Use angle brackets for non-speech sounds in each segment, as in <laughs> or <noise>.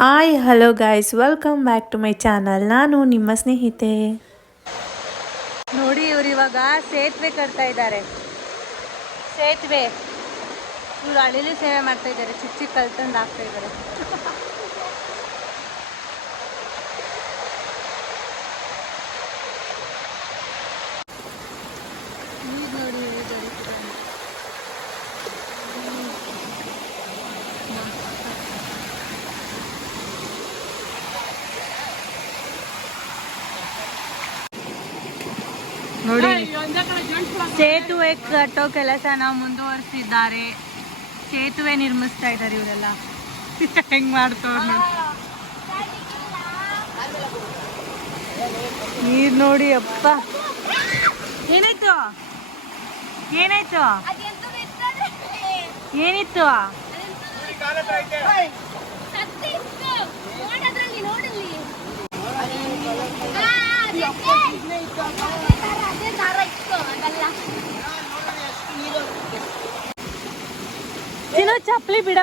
Hi hello guys welcome back to my channel ನಾನು ನಿಮ್ಮ ಸ್ನೇಹಿತೆ. ನೋಡಿ, ಇವ್ರು ಇವಾಗ ಸೇತುವೆ ಕಟ್ತಾ ಇದ್ದಾರೆ. ಸೇತುವೆ. ಇವರು ಹಳ್ಳಿಲಿ ಸೇವೆ ಮಾಡ್ತಾ ಇದ್ದಾರೆ. ಚಿಕ್ಕ ಚಿಕ್ಕ ಕಲ್ತಂದು ಹಾಕ್ತಾ ಇದ್ದಾರೆ ನೀರ್ ನೋಡಿ ಹೇಗೆ ಹರಿತಿದೆ ಅಂತ. ನೋಡಿ ಸೇತುವೆ ಕಟ್ಟೋ ಕೆಲಸನ ಮುಂದುವರಿಸಿದ್ದಾರೆ. ಸೇತುವೆ ನಿರ್ಮಿಸ್ತಾ ಇದ್ದಾರೆ ಇವರೆಲ್ಲ. ಹೆಂಗ್ ಮಾಡ್ತವ್ರು? ನೀರ್ ನೋಡಿ, ಅಪ್ಪ. ಏನಾಯ್ತು? ಏನಾಯ್ತು? ಏನಿತ್ತು? ತಿನ್ನೋ ಚಪ್ಪಲಿ ಬಿಡ.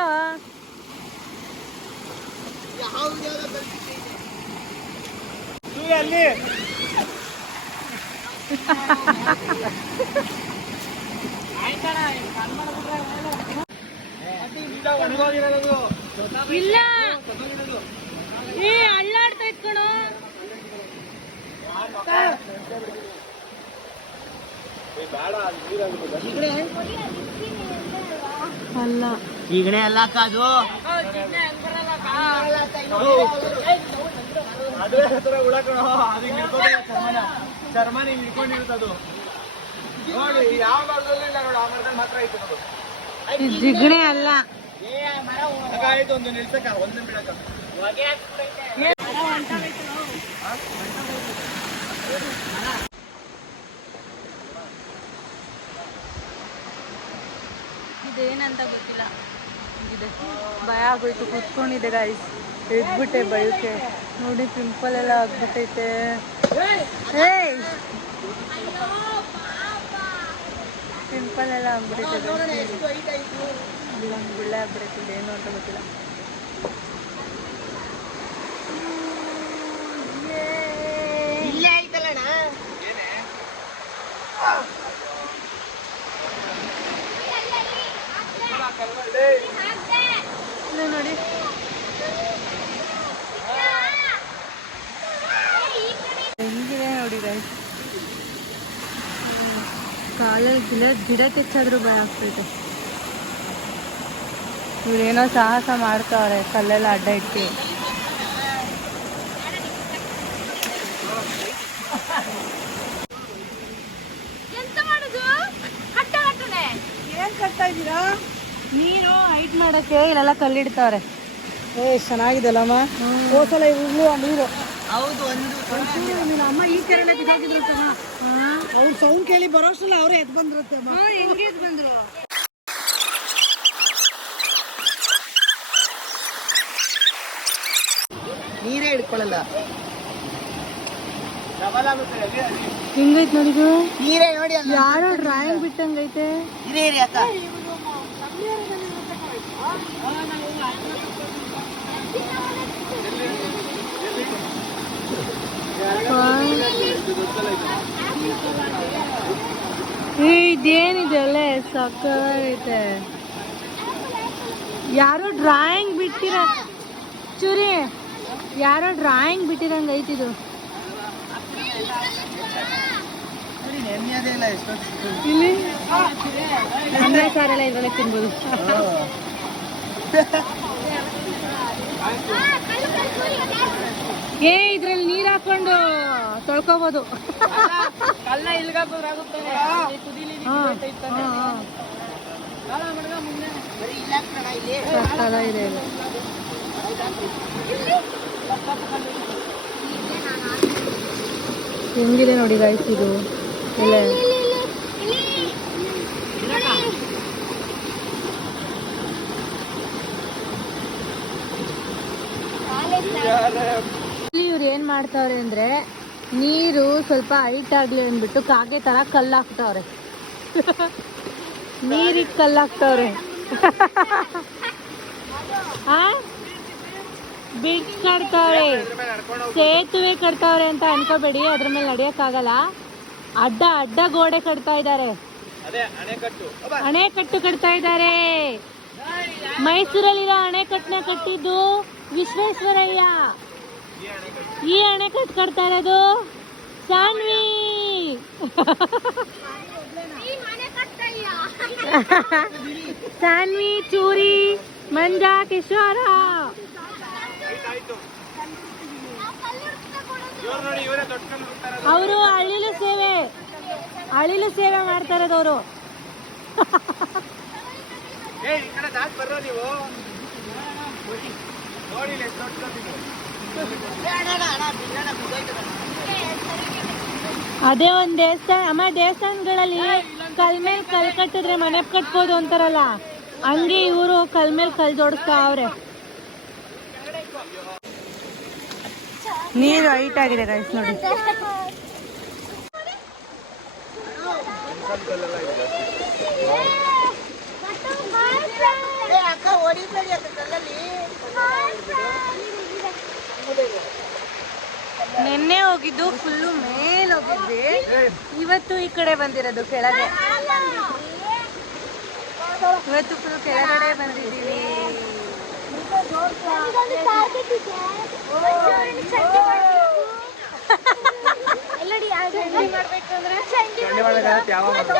ಇಲ್ಲ. ಏ ಅಳ್ಳಾಡ್ತಾ ಇತ್ಕೊಣ ಅಲ್ಲ. ಈಗಣೆ ಅಲ್ಲ ಕಾದು ಅದು. ಉಳಕಣ ಅದು ಚರ್ಮನ. ಚರ್ಮನ ಹಿಂಗ್ ಹಿಡ್ಕೊಂಡಿರ್ತದು ನೋಡಿ ಯಾವ ಮರದಲ್ಲೂ ಇಲ್ಲ ನೋಡಿ ಆ ಮರದಲ್ಲಿ ಮಾತ್ರ ಐತೆ ನೋಡು. ಇದು ಜಿಗಣೆ ಅಲ್ಲ. ಆಯ್ತು ಒಂದು ನಿಲ್ಸಕ್ಕ ಒಂದು ಬಿಡಕ ಇದೇನಂತ ಗೊತ್ತಿಲ್ಲ. ಇದೆ. ಭಯ ಆಗೋಯ್ತು ಕುತ್ಕೊಂಡಿದೆ ಗಾಯ್ಸ್ ಎದ್ಬಿಟ್ಟೆ ಬಯಕೆ. ನೋಡಿ ಪಿಂಪಲ್ ಎಲ್ಲ ಆಗ್ಬಿಟ್ಟೈತೆ. ಏಯ್! ಪಿಂಪಲ್ ಎಲ್ಲ ಆಗ್ಬಿಟ್ಟೈತೆ ಗುಳ್ಳೆ ಆಗ್ಬಿಟ್ಟೈತೆ. ಏನು ಅಂತ ಗೊತ್ತಿಲ್ಲ. ಇಲ್ಲೇ ನೋಡಿ ಹೆಂಗಿದೆ ನೋಡಿ ಕಾಲಲ್ಲಿ ಗಿಡ ಗಿಡ ಕೆಚ್ಚಾದ್ರೂ ಭಯ ಆಗ್ತೈತೆ. ಇವ್ರೇನೋ ಸಾಹಸ ಮಾಡ್ತಾವ್ರೆ ಕಲ್ಲೆಲ್ಲ ಅಡ್ಡ ಇಟ್ಟು ಏನ್ ಕಟ್ತಾ ಇದ್ದೀರಾ ನೀರು ಹೈಟ್ ಮಾಡಕ್ಕೆ ಇಲ್ಲೆಲ್ಲ ಕಲ್ಲಿಡ್ತಾವ್ರೆ. ಏ ಚೆನ್ನಾಗಿದೆಲ್ಲಮ್ಮ. ಹೋಸಲ ಇವ್ರು ಆ ನೀರು. ಹೌದು ಒಂದು ಅಮ್ಮ ಈ ಕಡೆ ಅವ್ರ ಸೌಂಡ್ ಕೇಳಿ ಬರೋಷ್ಟಲ್ಲ ಅವರೇ ಎದ್ ಬಂದಿರುತ್ತೆ ಅಮ್ಮ ಹೆಂಗೆ ಬಂದ್ರು? ನೀರೇ ಹಿಡ್ಕೊಳ್ಳಲ್ಲ. ಹೆಂಗೈತ್ ನೋಡಿದು ನೀರೇ ನೋಡಿ ಅಲ್ಲ. ಯಾರೋ ಡ್ರಾಯಿಂಗ್ ಬಿಟ್ಟಂಗೈತೆ. ಇರೇ ಅಕ್ಕ ಇದೇನಿದೆ ಅಲ್ಲೇ? ಸಕ್ಕೈತೆ ಯಾರೋ ಡ್ರಾಯಿಂಗ್ ಬಿಟ್ಟಿರ ಚೂರಿ ಯಾರೋ ಡ್ರಾಯಿಂಗ್ ಬಿಟ್ಟಿರಂಗ ಐತಿದು ಇಲ್ಲಿ? ಅನ್ನ ಸಾರೆಲ್ಲ ಇದ್ರೊಳಗೆ ತಿನ್ಬೋದು. ಏ ಇದ್ರಲ್ಲಿ ನೀರ್ ಹಾಕೊಂಡು ತೊಳ್ಕೋಬಹುದು. ಹೆಂಗಿದೆ ನೋಡಿ ಗಾಯ್ಸ್ ಇದು? ಎಲೆ ಇಲ್ಲಿ ಇವ್ರು ಏನ್ ಮಾಡ್ತಾವ್ರೆ ಅಂದ್ರೆ ನೀರು ಸ್ವಲ್ಪ ಹೈಟ್ ಆಗ್ಲಿ ಅಂದ್ಬಿಟ್ಟು ಕಾಗೆ ತರ ಕಲ್ಲು ಹಾಕ್ತಾವ್ರೆ ಕಲ್ಲಾಕ್ತಾವ್ರೆ. ಕಲ್ಲು ಹಾಕ್ತಾವ್ರೆ ಬಿಡ್ ಕಟ್ತಾವ್ರೆ ನಡ್ಕೊಂಡು ಸೇತುವೆ ಕಟ್ತಾವ್ರೆ ಅಂತ ಅನ್ಕೋಬೇಡಿ ಅದ್ರ ಮೇಲೆ ನಡೆಯಕ್ಕಾಗಲ್ಲ. ಅಡ್ಡ ಅಡ್ಡ ಗೋಡೆ ಕಟ್ತಾ ಇದ್ದಾರೆ. ಅಣೆಕಟ್ಟು ಕಟ್ತಾ ಇದ್ದಾರೆ. ಮೈಸೂರಲ್ಲಿರೋ ಅಣೆಕಟ್ಟನ್ನ ಕಟ್ಟಿದ್ದು ವಿಶ್ವೇಶ್ವರಯ್ಯ. ಈ ಅಣೆಕಟ್ಟು ಕಟ್ ಅಣೆಕಟ್ಟು ಕಟ್ತಾ ಇರೋದು ಸಾನ್ವಿ. <laughs> ಸಾನ್ವಿ ಚೂರಿ ಮಂಜಾ ಕಿಶೋರ. ಅವರು ಅಳಿಲು ಸೇವೆ ಅಳಿಲು ಸೇವೆ ಮಾಡ್ತಾ ಇರೋದು ಅವರು ಏ ಈ ಕಡೆ ದಾಟ್ ಬರ್ರೋ ನೀವು ನೋಡಿ ಇಲ್ಲಿ ಎಷ್ಟ್ ದೊಡ್ಡ ಕಲ್ಲಿದೆ. ಅದೇ ಒಂದ್ ದೇವಸ್ಥಾನ, ಅಮ್ಮ ದೇವಸ್ಥಾನಗಳಲ್ಲಿ ಕಲ್ಮೇಲ್ ಕಲ್ ಕಟ್ಟಿದ್ರೆ ಮನೆ ಕಟ್ಬೋದು ಅಂತಾರಲ್ಲ, ಹಂಗೆ ಇವರು ಕಲ್ಮೇಲ್ ಕಲ್ ಜೋಡಿಸ್ತಾ ಅವ್ರೆ. ನೀರು ಹೈಟ್ ಆಗಿದೆ ರೈಸ್ ನೋಡಿ. ನಿನ್ನೆ ಹೋಗಿದ್ದು ಫುಲ್ಲು ಮೇಲ್ ಹೋಗಿದ್ವಿ. ಇವತ್ತು ಈ ಕಡೆ ಬಂದಿರೋದು ಕೆಳಗೆ. ಇವತ್ತು ಫುಲ್ ಕೆಳಗಡೆ ಬಂದಿದ್ದೀವಿ. ಮಾಡ್ಬೇಕಂದ್ರೆ ಮಾಡ್ಬೇಕಾದ್ರೆ ಯಾವ ಮಾಡೋದು?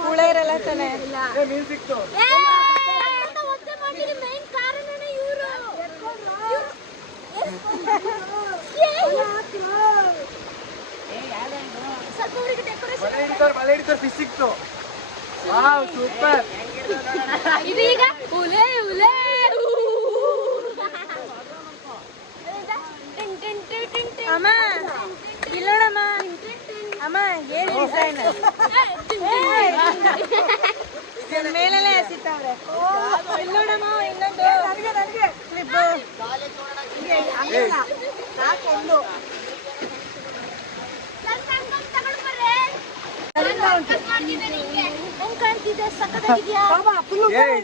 ಹುಳ ಇರಲ್ಲ ತಾನೆ. ಏ, ಮೀನ್ ಸಿಕ್ತು ಬಲೆ ಹಿಡಿತಾರೆ ಫಿಶ್ ಸಿಕ್ತು ವಾವ್ ಸೂಪರ್ ಇದೀಗ ಉಲೆ ಉಲೆ ಅಮ್ಮ ಇಲ್ಲೋಡಮ್ಮ ಅಮ್ಮ ಹೇಳಿ ಡಿಸೈನ್ ಮೇಲೆಲ್ಲ ಎಸಿತಾವ್ರೆ ಇಲ್ಲೋಡಮ್ಮ ಇನ್ನೊಂದು. ಕ್ಲಿಪ್ಪು. ಕಾಣ್ತಿದೆ ಸಕ್ಕತ್ತಾಗಿದ್ಯಾ ಏಯ್.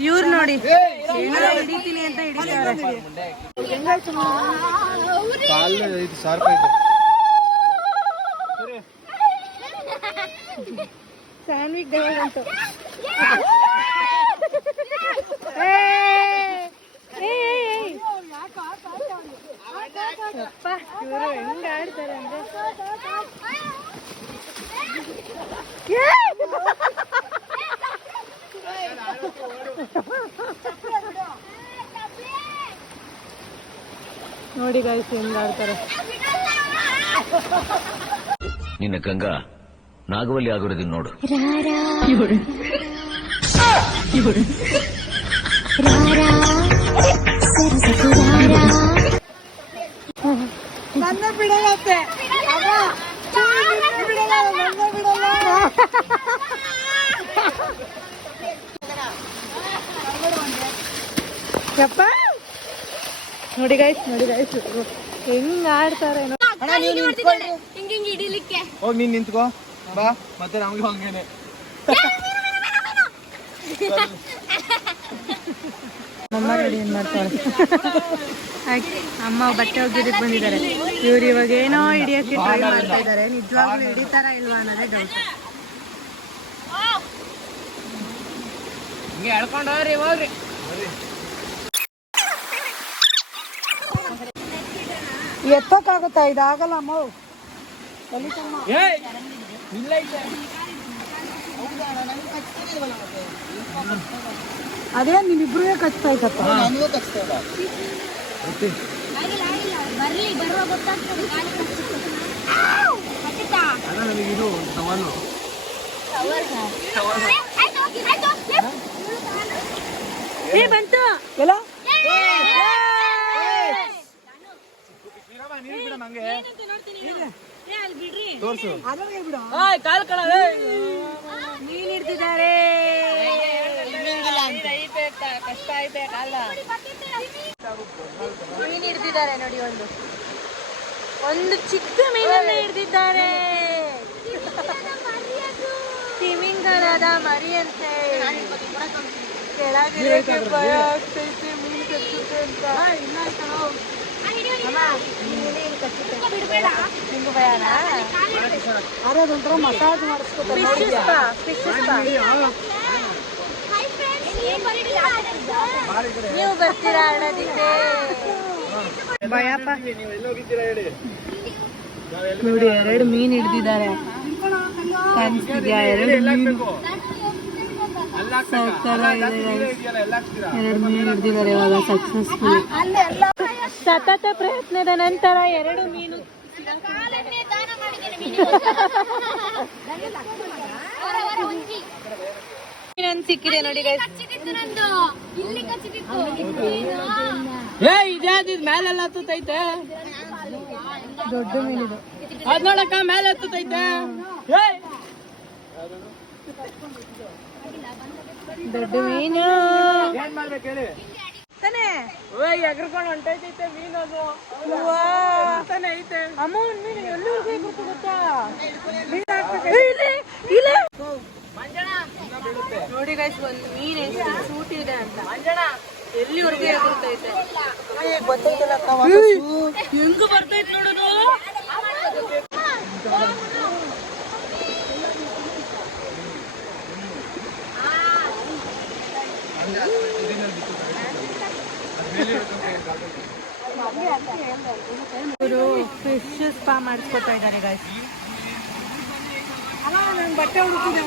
ಇವ್ರು ನೋಡಿ. ಹಿಡಿತೀನಿ ಅಂತ ಹಿಡಿತಾರೆ. ಸ್ಯಾಂಡ್ವಿಚ್ ಇವರು ಹೆಂಗ್ ಆಡ್ತಾರೆ ಅಂದ್ರೆ? ನೋಡಿ ಗಾಯ್ಸ್ ಹೆಂಗ್ ಆಡ್ತಾರೆ ನಿನ್ನ ಗಂಗಾ ನಾಗವಲ್ಲಿ ಆಗಿರೋದನ್ನ ನೋಡು. ನೋಡಿ ಗಾಯ್ಸ್ ನೋಡಿ ಗಾಯ್ಸ್ ಹೆಂಗ್ ಆಡ್ತಾರೆ. ಹಿಂಗ್ ಹಿಂಗ್ ಹಿಡಿಲಿಕ್ಕೆ. ಹೋಗಿ ನೀನ್ ನಿಂತ್ಕೋ. ಬಾ ಮತ್ತೆ ನಮ್ಗೆ ಹಂಗೇನೆ. <laughs> ಅಮ್ಮ ನೋಡಿ ಏನ್ ಮಾಡ್ತಾಳೆ ಅಮ್ಮ ಬಟ್ಟೆ ಒಗ್ದಿದ್ದಕ್ಕೆ ಬಂದಿದ್ದಾರೆ. ಇವ್ರು ಇವಾಗ ಏನೋ ಹಿಡಿಯಕ್ಕೆ ಟ್ರೈ ಮಾಡ್ತಾ ಇದ್ದಾರೆ ನಿಜವಾಗ್ಲೂ ಹಿಡಿತಾರ ಇಲ್ವಾ ಅನ್ನೋದೇ ಡೌಟ್ ಹಿಂಗೆ ಹೇಳ್ಕೊಂಡ್ರಿ ಹೋಗ್ರಿ. ಎತ್ತಕ್ಕಾಗುತ್ತಾ? ಇದಾಗಲ್ಲ ಅಮ್ಮ. ಅದೇ ನಿಮ್ಮಿಬ್ರಿಗೆ ಕಚ್ತಾ ಇತ್ತಪ್ಪ ಆಗಿಲ್ಲ ಬರ್ಲಿ ಬರುವ ಗೊತ್ತಾಗ್ತದೆ ಗಾಳಿ ಕಚ್ಚಿತ್ತಾ ಅಣ್ಣ ನನಗೆ ಇದು ಸವಾಲು ಆಯ್ತು ಆಯ್ತು ಏ ಬಂತು ಎಲ್ಲ ನೀರು ಬಿಡ ನಂಗೆ ಏ ಅಲ್ಲಿ ಬಿಡ್ರಿ ತೋರ್ಸು. ಮೀನ್ ಇಡ್ತಿದ್ದಾರೆ ಕಷ್ಟ ಐತೆ ಕಾಲ. ಮೀನ್ ಹಿಡ್ದಿದ್ದಾರೆ ನೋಡಿ ಒಂದು. ಒಂದು ಚಿಕ್ಕ ಮೀನನ್ನ ಹಿಡ್ದಿದ್ದಾರೆ ತಿಮಿಂಗಲದ ಮರಿಯಂತೆ. ಕೆಳಗಿಳಿಯಕ್ಕೆ ಭಯ ಆಗ್ತೈತೆ ಮೀನ್ ಕಚ್ಚುತ್ತೆ ಅಂತ. ಇಲ್ಲ ಅದೊಂಥರ ಮಸಾಜ್ ನೋಡಿ ಎರಡು ಮೀನ್ ಹಿಡ್ದಿದ್ದಾರೆ. ಎರಡು ಮೀನು. ಎರಡು ಮೀನು ಹಿಡ್ದಿದ್ದಾರೆ ಇವಾಗ ಸಕ್ಸಸ್ಫುಲ್ ಸತತ ಪ್ರಯತ್ನದ ನಂತರ ಎರಡು ಮೀನು. ಸಿಕ್ಕಿದೆ ನೋಡಿ ಏ ಇದ್ಯಾವ್ದು ಇದು? ಮೇಲೆಲ್ಲ ಹತ್ತೈತೆ ದೊಡ್ಡ ಮೀನಿದು ಅದ್ ನೋಡಕ್ಕ ಮೇಲೆ ಹತ್ತೈತೆ ದೊಡ್ಡ ಮೀನು. ಏನ್ ಮಾಡ್ಬೇಕು ಹೇಳಿ? ತಾನೇ? ಓಯ್ ಎಗ್ರಕೊಂಡು ಹೊಂಟೈತೈತೆ ಮೀನು ಅದು ತಾನೇ ಐತೆ. ಅಮ್ಮ ಒಂದ್ ಮೀನು ಎಲ್ಲರಿಗೂ ಹೇಗೆ ಗೊತ್ತಾ ಏ, ಇಲ್ಲಿ, ಇಲ್ಲಿ. ನೋಡಿ ಗೈಸ್ ಒಂದು ಮೀನ್ ಎಷ್ಟು ಸೂಟ್ ಇದೆ ಅಂತ. ಎಲ್ಲಿವರೆಗೂ ಎಗರ್ತೈತೆ ಹೆಂಗ್ ಬರ್ತೈತೆ ನೋಡೋದು ಇವರು ಫಿಶ್ ಸ್ಪಾ ಮಾಡಿಸ್ಕೊತಾ ಇದ್ದಾರೆ ಗಾಯ್ಸ್ ಬಟ್ಟೆ ಹುಡುಕಿದೆ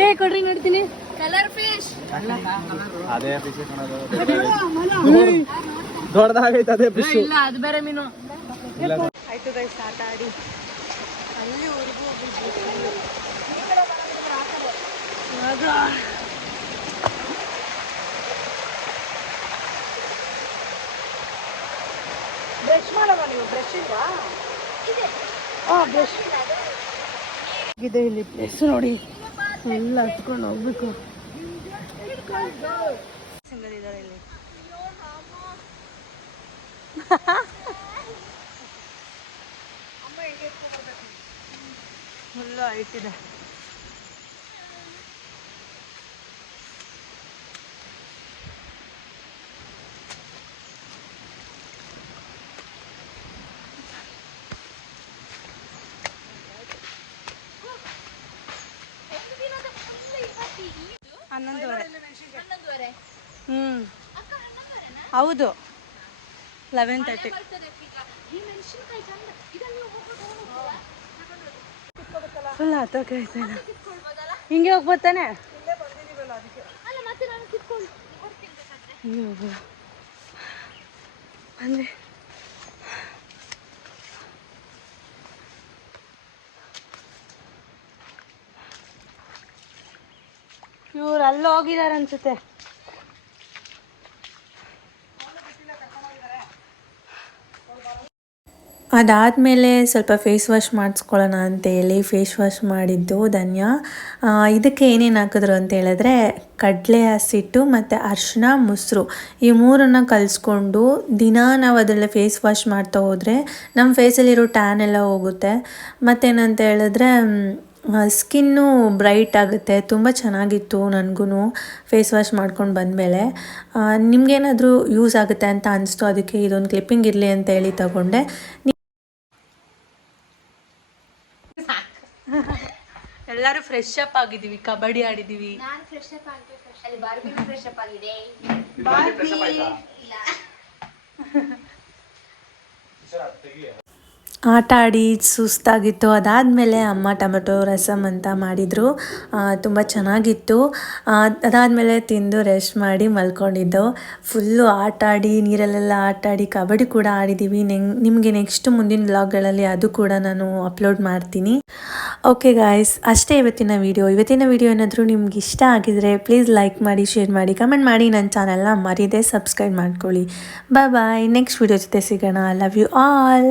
ಏ ಕೊಡ್ರಿ ನೋಡ್ತೀನಿ. ಕಲರ್ ಫಿಶ್ ಅದೇ ಫಿಶ್ ದೊಡ್ಡದಾಗೈತೆ ಅದೇ ಫಿಶ್ ಇಲ್ಲ ಅದು ಬೇರೆ ಮೀನು. ಆಯ್ತು ಗೈಸ್ ಆಟ ಆಡಿ. ಅಲ್ಲಿ ಇವಾಗ ಬ್ರಷ್ ಮಾಡಲ್ಲ ನೀವು ಬ್ರಷ್ ಇಲ್ವಾ ಹಾಂ ಬ್ರಷ್ ಇದೆ ಇಲ್ಲಿ ಪ್ಲೇಸ್ ನೋಡಿ. ಎಲ್ಲ ಹತ್ಕೊಂಡು ಹೋಗ್ಬೇಕು. ಸಿಂಗದಿದ್ದಾರೆ ಇಲ್ಲಿ ಫುಲ್ಲು ಹನ್ನೊಂದುವರೆ. ಹ್ಮ್. ಹೌದು. Eleven thirty? ಫುಲ್ ಹತ್ತೋಕೆ ಆಯ್ತು ಹಿಂಗೆ ಹೋಗ್ಬೋತಾನೆ ಹಿಂಗೆ ಹೋಗ್ಬೋದು ಅಂದರೆ ಇವ್ರು ಅಲ್ಲಿ ಹೋಗಿದ್ದಾರೆ ಅನ್ಸುತ್ತೆ. ಅದಾದಮೇಲೆ ಸ್ವಲ್ಪ ಫೇಸ್ ವಾಶ್ ಮಾಡಿಸ್ಕೊಳ್ಳೋಣ ಅಂತೇಳಿ ಫೇಸ್ ವಾಶ್ ಮಾಡಿದ್ದು ಧನ್ಯ. ಇದಕ್ಕೆ ಏನೇನು ಹಾಕಿದ್ರು ಅಂತ ಹೇಳಿದ್ರೆ ಕಡಲೆ ಹಸಿಟ್ಟು ಮತ್ತು ಅರಿಶಿನ ಮೊಸರು. ಈ ಮೂರನ್ನು ಕಲಿಸ್ಕೊಂಡು ದಿನ ನಾವು ಅದರಲ್ಲಿ ಫೇಸ್ ವಾಶ್ ಮಾಡ್ತಾ ಹೋದರೆ ನಮ್ಮ ಫೇಸಲ್ಲಿರೋ ಟ್ಯಾನ್ ಎಲ್ಲ ಹೋಗುತ್ತೆ. ಮತ್ತೇನಂತ ಹೇಳಿದ್ರೆ ಸ್ಕಿನ್ನು ಬ್ರೈಟ್ ಆಗುತ್ತೆ ತುಂಬ ಚೆನ್ನಾಗಿತ್ತು ನನಗೂ ಫೇಸ್ ವಾಶ್ ಮಾಡ್ಕೊಂಡು ಬಂದಮೇಲೆ. ನಿಮಗೇನಾದರೂ ಯೂಸ್ ಆಗುತ್ತೆ ಅಂತ ಅನಿಸ್ತು ಅದಕ್ಕೆ ಇದೊಂದು ಕ್ಲಿಪ್ಪಿಂಗ್ ಇರಲಿ ಅಂತ ಹೇಳಿ ತಗೊಂಡೆ. ಎಲ್ಲರೂ ಫ್ರೆಶ್ ಅಪ್ ಆಗಿದ್ದೀವಿ ಕಬಡ್ಡಿ ಆಡಿದ್ದೀವಿ. ನಾನು ಫ್ರೆಶ್ ಅಪ್ ಆಗ್ಬೇಕು ಅಲ್ಲಿ ಬಾರ್ಬಿ <laughs> ಆಟ ಆಡಿ ಸುಸ್ತಾಗಿತ್ತು. ಅದಾದಮೇಲೆ ಅಮ್ಮ ಟೊಮೆಟೊ ರಸಮ್ ಅಂತ ಮಾಡಿದರು. ತುಂಬ ಚೆನ್ನಾಗಿತ್ತು. ಅದಾದಮೇಲೆ ತಿಂದು ರೆಸ್ಟ್ ಮಾಡಿ ಮಲ್ಕೊಂಡಿದ್ದು. ಫುಲ್ಲು ಆಟ ಆಡಿ, ನೀರಲ್ಲೆಲ್ಲ ಆಟ ಆಡಿ, ಕಬಡ್ಡಿ ಕೂಡ ಆಡಿದ್ದೀವಿ ನೆಂಗ್ ನಿಮಗೆ ನೆಕ್ಸ್ಟ್ ಮುಂದಿನ ವ್ಲಾಗ್ಗಳಲ್ಲಿ ಅದು ಕೂಡ ನಾನು ಅಪ್ಲೋಡ್ ಮಾಡ್ತೀನಿ. ಓಕೆ ಗಾಯ್ಸ್ ಅಷ್ಟೇ ಇವತ್ತಿನ ವಿಡಿಯೋ ಇವತ್ತಿನ ವಿಡಿಯೋ ಏನಾದರೂ ನಿಮ್ಗೆ ಇಷ್ಟ ಆಗಿದರೆ ಪ್ಲೀಸ್ ಲೈಕ್ ಮಾಡಿ ಶೇರ್ ಮಾಡಿ ಕಮೆಂಟ್ ಮಾಡಿ. ನನ್ನ ಚಾನಲ್ನ ಮರೀದೆ ಸಬ್ಸ್ಕ್ರೈಬ್ ಮಾಡ್ಕೊಳ್ಳಿ. ಬಾಯ್ ಬಾಯ್ ನೆಕ್ಸ್ಟ್ ವಿಡಿಯೋ ಜೊತೆ ಸಿಗೋಣ. Love you all